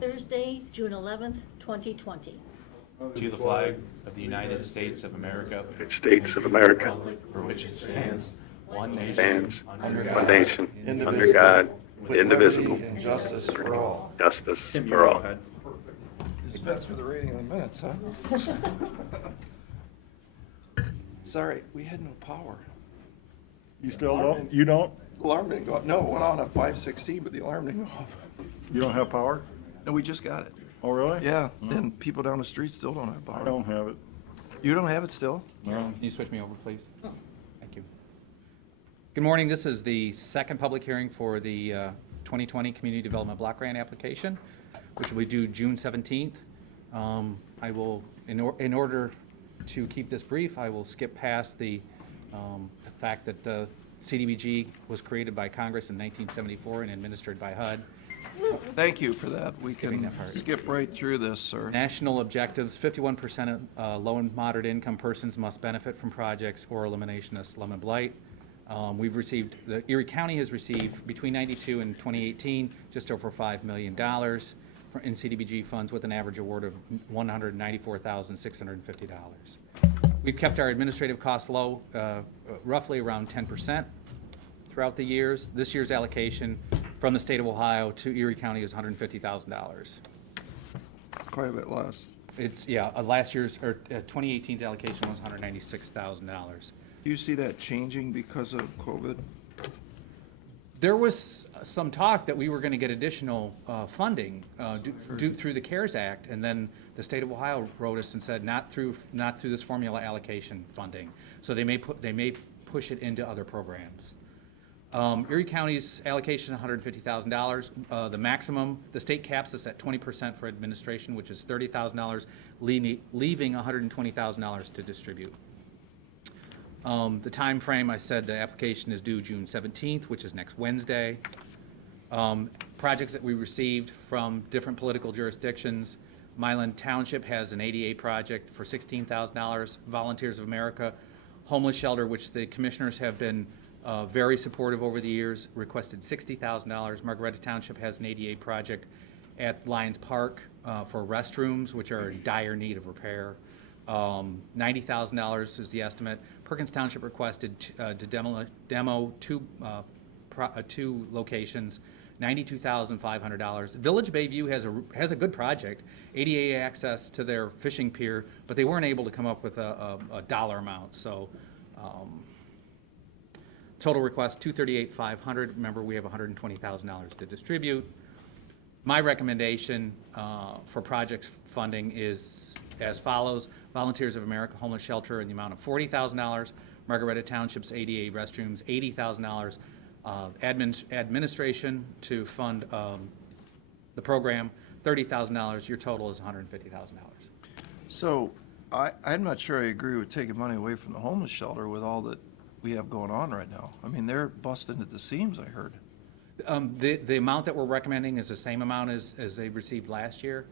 Thursday, June 11th, 2020. To the flag of the United States of America, States of America, republic for which it stands, one nation, stands under one God, nation, indivisible, under God, with indivisible, liberty and justice for all. justice Tim, you for go all. ahead. Dispense with the reading of the minutes, huh? Sorry, we had no power. You still don't? You don't? Alarm didn't go off. No, it went on at 5:16, but the alarm didn't go off. You don't have power? No, we just got it. Oh, really? Yeah, and people down the street still don't have I power. don't have it. You don't have it still? No. Can you switch me over, please? Thank you. Good morning. This is the second public hearing for the 2020 Community Development Block Grant application, which will be due June 17th. I will, in order to keep this brief, I will skip past the fact that the CDBG was created by Congress in 1974 and administered by HUD. Thank you for that. We Skipping can that part. skip right through this, sir. National objectives: 51% of low and moderate income persons must benefit from projects or elimination of slum and blight. The Erie County has received between 92 and 2018 just over $5 million in CDBG funds, with an average award of $194,650. We've kept our administrative costs low, roughly around 10% throughout the years. This year's allocation from the state of Ohio to Erie County is $150,000. Quite a bit less. It's, last year's, or 2018's allocation was $196,000. Do you see that changing because of COVID? There was some talk that we were going to get additional funding through the CARES Act, and then the state of Ohio wrote us and said not through this formula allocation funding. So they may push it into other programs. Erie County's allocation is $150,000. The maximum, the state caps us at 20% for administration, which is $30,000, leaving $120,000 to distribute. The time frame, I said the application is due June 17th, which is next Wednesday. Projects that we received from different political jurisdictions: Milan Township has an ADA project for $16,000. Volunteers of America Homeless Shelter, which the commissioners have been very supportive over the years, requested $60,000. Margaretta Township has an ADA project at Lions Park for restrooms, which are in dire need of repair. $90,000 is the estimate. Perkins Township requested to demo two locations, $92,500. Village Bayview has a good project, ADA access to their fishing pier, but they weren't able to come up with a dollar amount. So total request $238,500. Remember, we have $120,000 to distribute. My recommendation for project funding is as follows: Volunteers of America Homeless Shelter in the amount of $40,000, Margaretta Township's ADA restrooms $80,000, administration to fund the program $30,000. Your total is $150,000. So I'm not sure I agree with taking money away from the homeless shelter with all that we have going on right now. I mean, they're busting at the seams, I heard. The amount that we're recommending is the same amount as they received last year.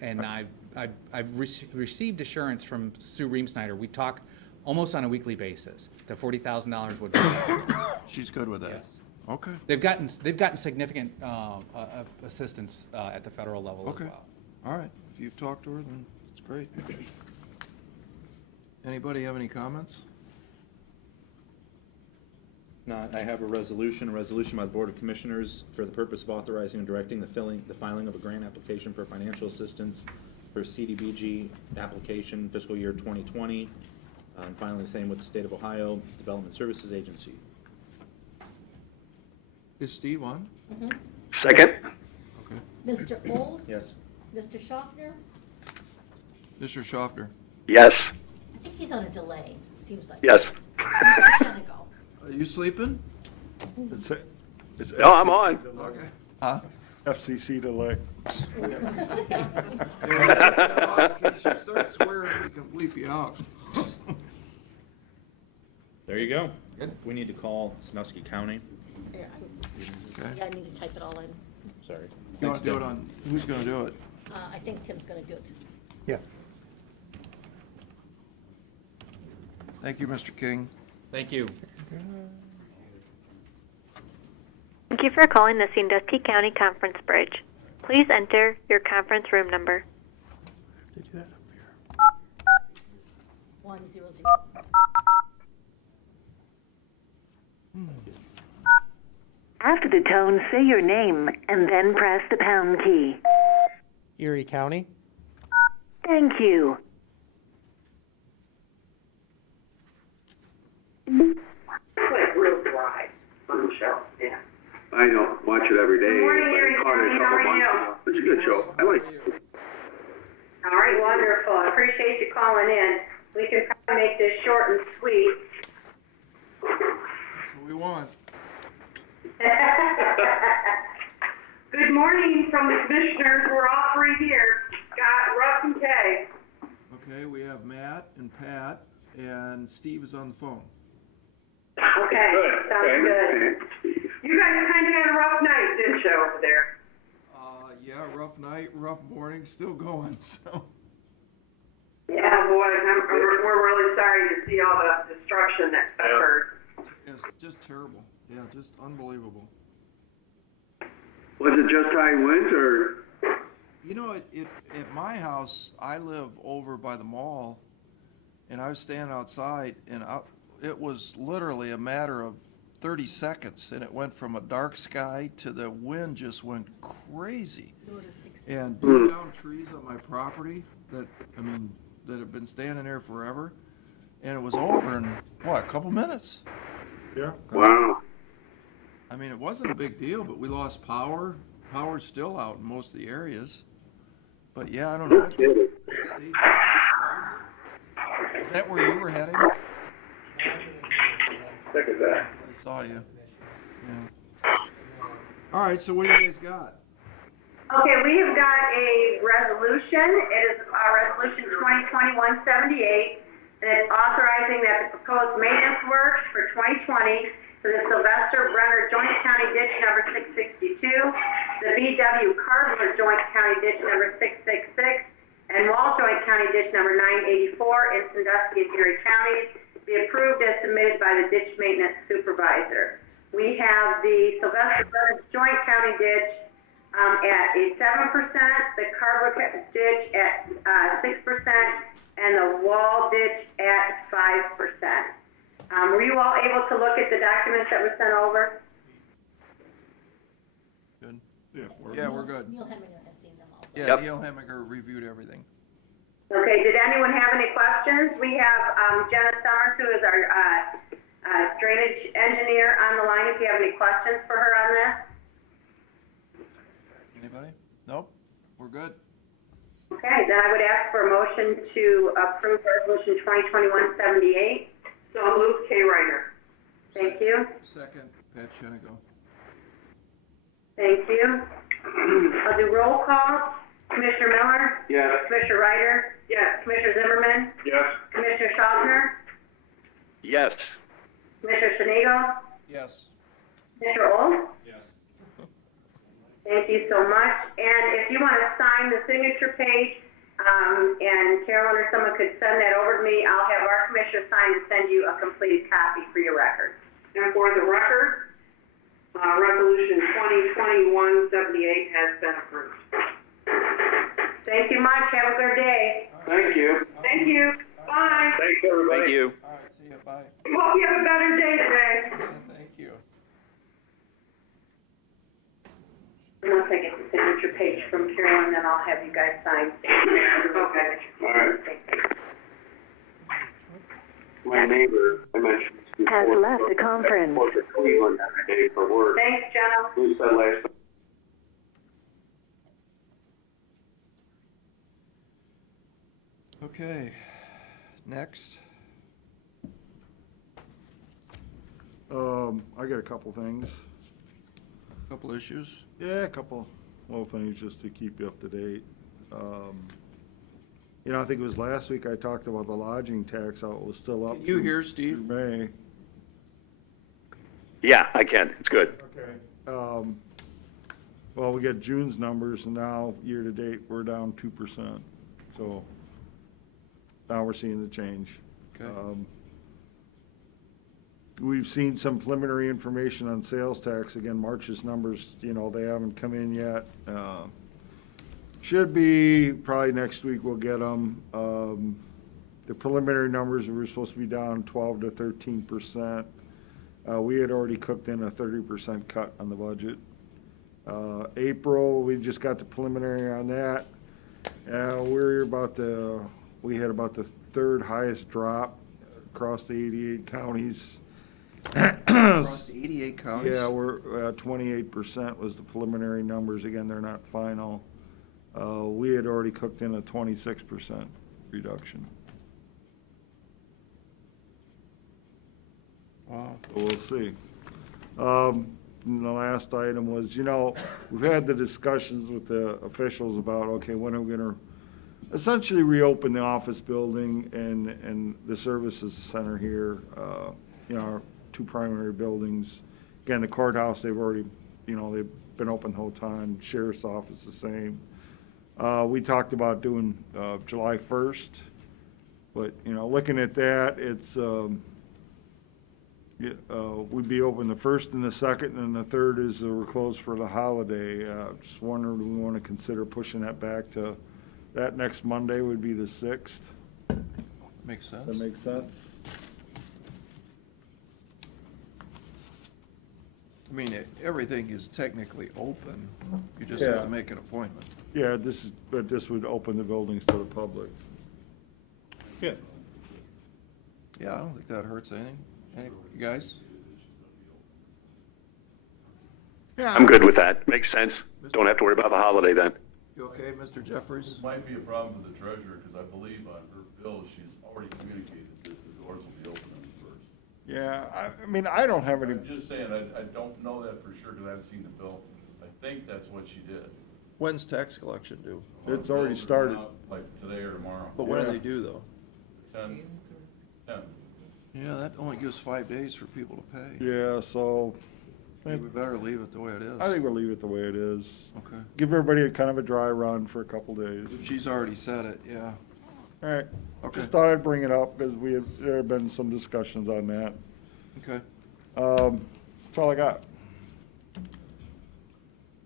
And I've received assurance from Sue Reamsnyder. We talk almost on a weekly basis. That $40,000 would be. She's good with that? Yes. Okay. They've gotten significant assistance at the federal level Okay. as well. All right. If you've talked to her, then it's great. Anybody have any comments? Not, I have a resolution by the Board of Commissioners for the purpose of authorizing and directing the filing of a grant application for financial assistance for CDBG application fiscal year 2020. And finally, the same with the State of Ohio Development Services Agency. Is Steve on? Second? Okay. Mr. Old? Yes. Mr. Schaffner? Mr. Schaffner? Yes. I think he's on a delay, seems like. Yes. Mr. Shenigo? Are you sleeping? It's No, I'm on. Okay. Huh? FCC delay. In case you start swearing, we can bleep you out. There you go. We need to call Sandusky County. Here, Okay. yeah, I need to type it all in. Sorry. You want to do it on, who's going to do it? I think Tim's gonna do it. Yeah. Thank you, Mr. King. Thank you. Thank you for calling the Sandusky County Conference Bridge. Please enter your conference room number. 100. After the tone, say your name and then press the pound key. Erie County. Thank you. Real dry on the show, yeah. I don't watch it every day. Good morning, but I Erie caught it a County. couple How are months you? ago. It's a good show. I like it. All right, wonderful. I appreciate you calling in. We can probably make this short and sweet. That's what we want. Good morning from the commissioners. We're all three here. Scott, Russ, and Kay. Okay, we have Matt and Pat, and Steve is on the phone. Okay, sounds good. You guys kind of had a rough night, didn't you, over there? Yeah, rough night, rough morning, still going, so. Yeah, boy, we're really sorry to see all the destruction that occurred. It's just terrible. Yeah, just unbelievable. Was it just high winds or? You know, at my house, I live over by the mall, and I was standing outside, and it was literally a matter of 30 seconds, and it went from a dark sky to the wind just went crazy. And blew down trees on my property that have been standing there forever, and it was over in, what, a couple minutes? Yeah. Wow. I mean, it wasn't a big deal, but we lost power. Power's still out in most of the areas. But yeah, I don't know. Is that where you were heading? Look at that. I saw you. Yeah. All right, so what do you guys got? Okay, we have got a resolution. It is Resolution 2020-178, and it's authorizing that the proposed maintenance works for 2020 for the Sylvester Brenner Joint County Ditch number 662, the B.W. Carver Joint County Ditch number 666, and Wall Joint County Ditch number 984 in Sandusky and Erie counties be approved as submitted by the ditch maintenance supervisor. We have the Sylvester Brenner Joint County Ditch at a 7%, the Carver ditch at 6%, and the Wall ditch at 5%. Were you all able to look at the documents that were sent over? Good. Yeah, We're good. Neil Hemminger has seen them also. Yeah, Yep. Neil Hemminger reviewed everything. Okay, did anyone have any questions? We have Jenna Summers, who is our drainage engineer, on the line if you have any questions for her on this. Anybody? Nope. We're good. Okay, then I would ask for a motion to approve Resolution 2020-178. So moved, Kay Ryder. Thank you. Second, Pat Shenigo. Thank you. I'll do roll call. Commissioner Miller? Yes. Commissioner Ryder? Yes. Commissioner Zimmerman? Yes. Commissioner Schaffner? Yes. Commissioner Sinigo? Yes. Commissioner Olds? Yes. Thank you so much. And if you want to sign the signature page, and Carolyn or someone could send that over to me, I'll have our commissioner sign and send you a completed copy for your record. And for the record, Resolution 2020-178 has been approved. Thank you much. Have a good day. Thank you. Thank you. Bye. Thanks, everybody. Thank you. All right, see you. Bye. Hope you have a better day today. Yeah, thank you. Once I get the signature page from Carolyn, then I'll have you guys sign. Okay. All right. My neighbor, I mentioned. Has left the conference. Portrait Cleveland every day for work. Thanks, Jenna. Who said last Okay. Next. I got a couple things. Couple issues. Yeah, a couple little things just to keep you up to date. I think it was last week I talked about the lodging tax, how it was still up. Can you hear, Steve? through May. Yeah, I can. It's good. Okay. Well, we got June's numbers, and now, year-to-date, we're down 2%. So now we're seeing the change. Okay. We've seen some preliminary information on sales tax. Again, March's numbers, they haven't come in yet. Should be, probably next week we'll get them. The preliminary numbers were supposed to be down 12 to 13%. We had already cooked in a 30% cut on the budget. April, we just got the preliminary on that. We had about the third highest drop across the 88 counties. Across the 88 counties? Yeah, we're 28% was the preliminary numbers. Again, they're not final. We had already cooked in a 26% reduction. Wow. So we'll see. And the last item was, we've had the discussions with the officials about, okay, when are we gonna essentially reopen the office building and the services center here, our two primary buildings. Again, the courthouse, they've already, they've been open the whole time. Sheriff's office the same. We talked about doing July 1st, but, looking at that, it's, we'd be open the 1st and the 2nd, and the 3rd is we're closed for the holiday. Just wondering, do we want to consider pushing that back to, that next Monday would be the 6th? Makes sense. That makes sense? I mean, everything is technically open. You just have Yeah. to make an appointment. Yeah, but this would open the buildings to the public. Yeah. Yeah, I don't think that hurts anything. You guys? Yeah. I'm good with that. Makes sense. Don't have to worry about the holiday then. You okay, Mr. Jeffries? Might be a problem for the treasurer, because I believe on her bill, she's already communicated that the doors will be open on the 1st. Yeah, I mean, I don't have any, I'm just saying, I don't know that for sure, because I haven't seen the bill. I think that's what she did. When's tax collection due? It's already Bills are going started. out, like today or tomorrow. But when do Yeah. they do, though? 10. Yeah, that only gives 5 days for people to pay. yeah, so Maybe we better leave it the way it is. I think we'll leave it the way it is. Okay. Give everybody a kind of a dry run for a couple days. She's already said it, yeah. All right. Okay. Just thought I'd bring it up because there have been some discussions on that. Okay. That's all I got.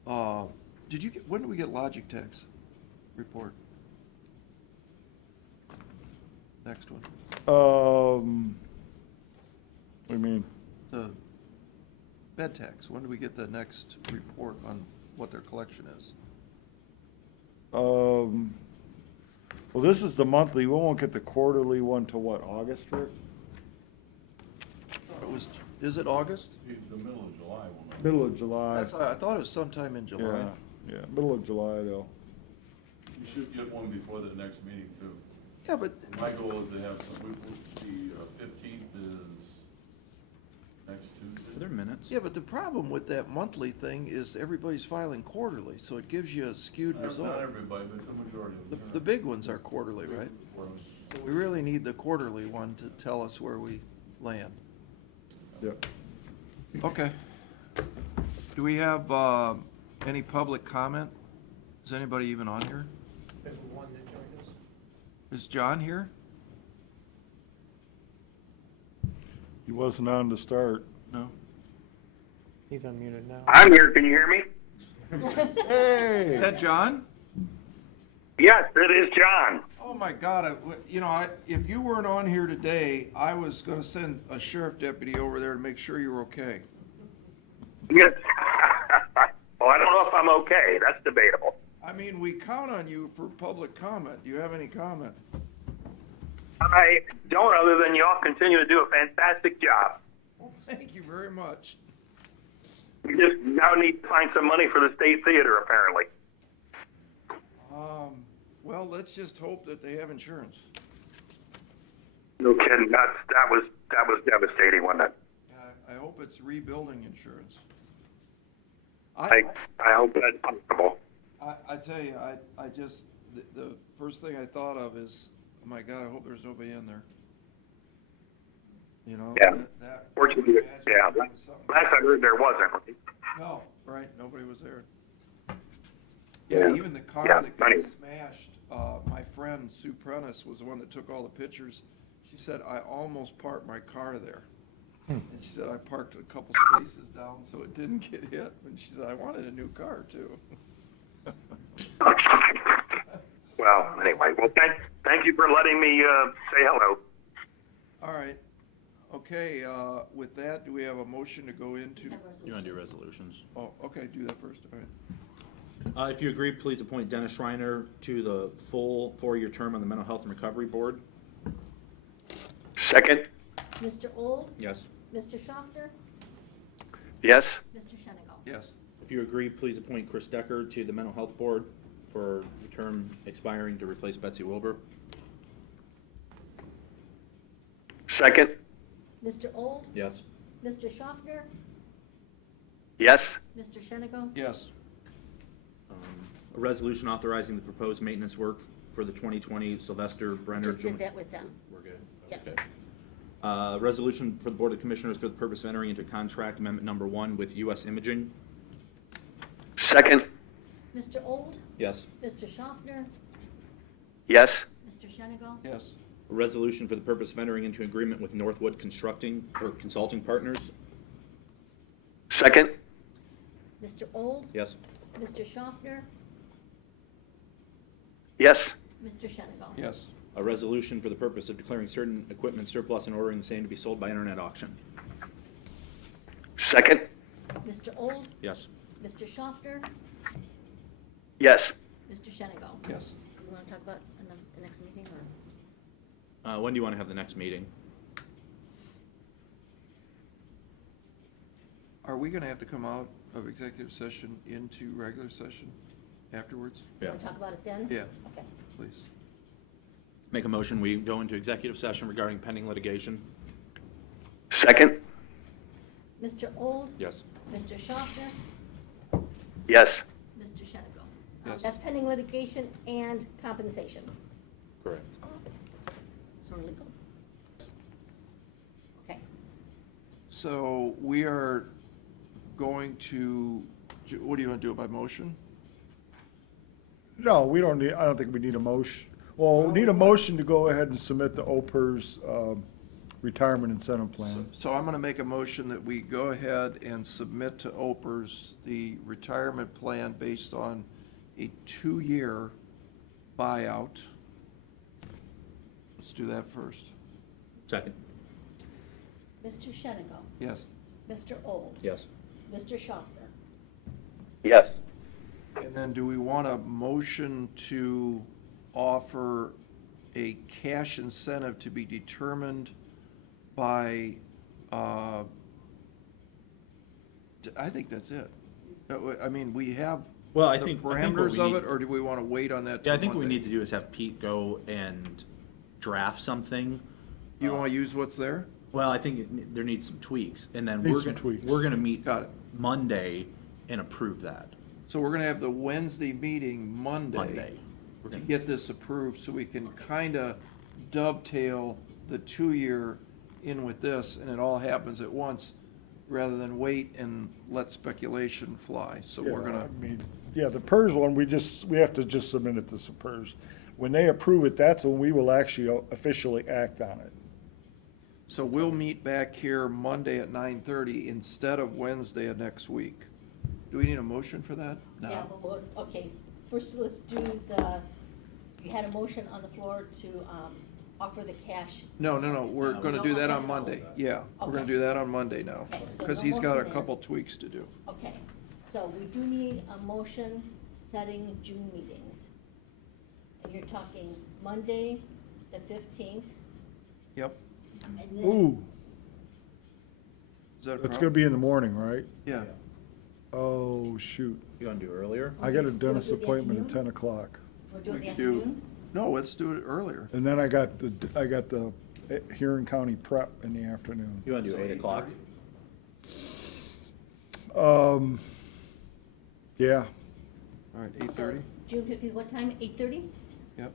When did we get Logic Tech's report? Next one. What do you mean? The bed tax, when do we get the next report on what their collection is? Well, this is the monthly. We won't get the quarterly one till what, August, Rick? Is it August? The middle of July will know. Middle of July. I thought it was sometime in July. Yeah, middle of July though. You should get one before the next meeting too. Yeah, but, My goal is to have the 15th is next Tuesday. Are there minutes? yeah, but the problem with that monthly thing is everybody's filing quarterly, so it gives you a skewed result. Not everybody, but the majority of them. The big ones are quarterly, right? So we really need the quarterly one to tell us where we land. Yep. Okay. Do we have any public comment? Is anybody even on here? There's one that joined us. Is John here? He wasn't on to start. No. He's unmuted now. I'm here. Can you hear me? Is Hey! that John? Yes, it is John. Oh my God, if you weren't on here today, I was gonna send a sheriff deputy over there to make sure you were okay. Yes. Well, I don't know if I'm okay. That's debatable. I mean, we count on you for public comment. Do you have any comment? I don't, other than y'all continue to do a fantastic job. Thank you very much. We just now need to find some money for the state theater, apparently. Well, let's just hope that they have insurance. No kidding. That was devastating, wasn't it? I hope it's rebuilding insurance. I hope that's possible. I tell you, I just, the first thing I thought of is, oh my God, I hope there's nobody in there. You know? Yeah. that- Fortunately, yeah. Last I heard, there wasn't. No, right, nobody was there. Yeah, Yeah. even the car Yeah, that got funny. smashed, my friend Sue Prentice was the one that took all the pictures. She said, I almost parked my car there. And she said, I parked a couple spaces down so it didn't get hit. And she said, I wanted a new car too. Well, anyway, well, thank you for letting me say hello. All right. Okay, with that, do we have a motion to go into? You want to do resolutions? Oh, okay, do that first, all right. If you agree, please appoint Dennis Schreiner to the full 4-year term on the Mental Health and Recovery Board. Second? Mr. Old, Yes. Mr. Schaffner, Yes? Mr. Shenigal. Yes. If you agree, please appoint Chris Decker to the Mental Health Board for the term expiring to replace Betsy Wilbur. Second? Mr. Old, Yes. Mr. Schaffner, Yes? Mr. Shenigal. Yes. A resolution authorizing the proposed maintenance work for the 2020 Sylvester Brenner. Just did that with them. We're good? Yes. Okay. Resolution for the Board of Commissioners for the purpose of entering into contract amendment number 1 with U.S. Imaging. Second? Mr. Old, Yes. Mr. Schaffner, Yes? Mr. Shenigal. Yes. A resolution for the purpose of entering into agreement with Northwood Constructing or Consulting Partners. Second? Mr. Old, Yes. Mr. Schaffner, Yes? Mr. Shenigal. Yes. A resolution for the purpose of declaring certain equipment surplus and ordering the same to be sold by internet auction. Second? Mr. Old, Yes. Mr. Schaffner, Yes? Mr. Shenigal. Yes. You want to talk about in the next meeting, or? When do you want to have the next meeting? Are we gonna have to come out of executive session into regular session afterwards? You want to talk about it then? Yeah. Okay. Please. Make a motion, we go into executive session regarding pending litigation. Second? Mr. Old, Yes. Mr. Schaffner, Yes? Mr. Shenigal. Yes. That's pending litigation and compensation. Correct. So we're legal. Okay. So we are going to, what do you want to do, by motion? No, we don't need, I don't think we need a motion. Well, we need a motion to go ahead and submit the OPERS retirement incentive plan. So I'm going to make a motion that we go ahead and submit to OPERS the retirement plan based on a 2-year buyout. Let's do that first. Second. Mr. Shenigal, Yes. Mr. Old, Yes. Mr. Schaffner, Yes? And then do we want a motion to offer a cash incentive to be determined by, I think that's it. I mean, we have Well, I the think what parameters we of need- it, or do we want to wait on that Yeah, till I think what we Monday? need to do is have Pete go and draft something. You want to use what's there? Well, I think there needs some tweaks, and then Needs some tweaks. we're gonna meet Got it. Monday and approve that. So we're going to have the Wednesday meeting Monday We're to gonna- get this approved, so we can kind of dovetail the 2-year in with this, and it all happens at once, rather than wait and let speculation fly. So we're Yeah, gonna, I mean, yeah, the PERS one, we have to just submit it to the PERS. When they approve it, that's when we will actually officially act on it. so we'll meet back here Monday at 9:30 instead of Wednesday of next week. Do we need a motion for that? Yeah, but okay, first let's do you had a motion on the floor to offer the cash. No, we're No, gonna we do don't that have on that. Monday. Yeah, we're gonna Okay. do that on Monday now, Okay, so because no he's got a motion there. couple tweaks to do. Okay, so we do need a motion setting June meetings. And you're talking Monday, the 15th, Yep. and then. Ooh, Is that a it's gonna problem? be in the morning, right? Yeah. Oh, shoot. You wanna do earlier? I got a Wanna dentist do the appointment at afternoon? 10 o'clock. We'll do it in We the could do- afternoon? No, let's do it earlier. And then I got the Huron County prep in the afternoon. You wanna do So 8 o'clock? 8:30? Yeah, All right, 8:30? So, June 15th, what time, 8:30? Yep.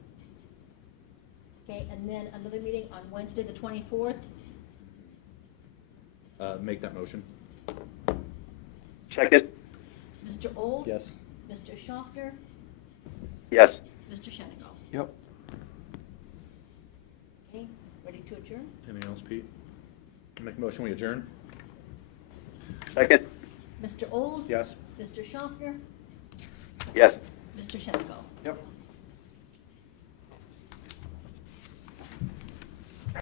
Okay, and then another meeting on Wednesday, the 24th? Make that motion. Second? Mr. Old? Yes. Mr. Schaffner? Yes? Mr. Shenigal? Yep. Okay, ready to adjourn? Anything else, Pete? Make a motion, we adjourn? Second? Mr. Old? Yes. Mr. Schaffner? Yes? Mr. Shenigal? Yep.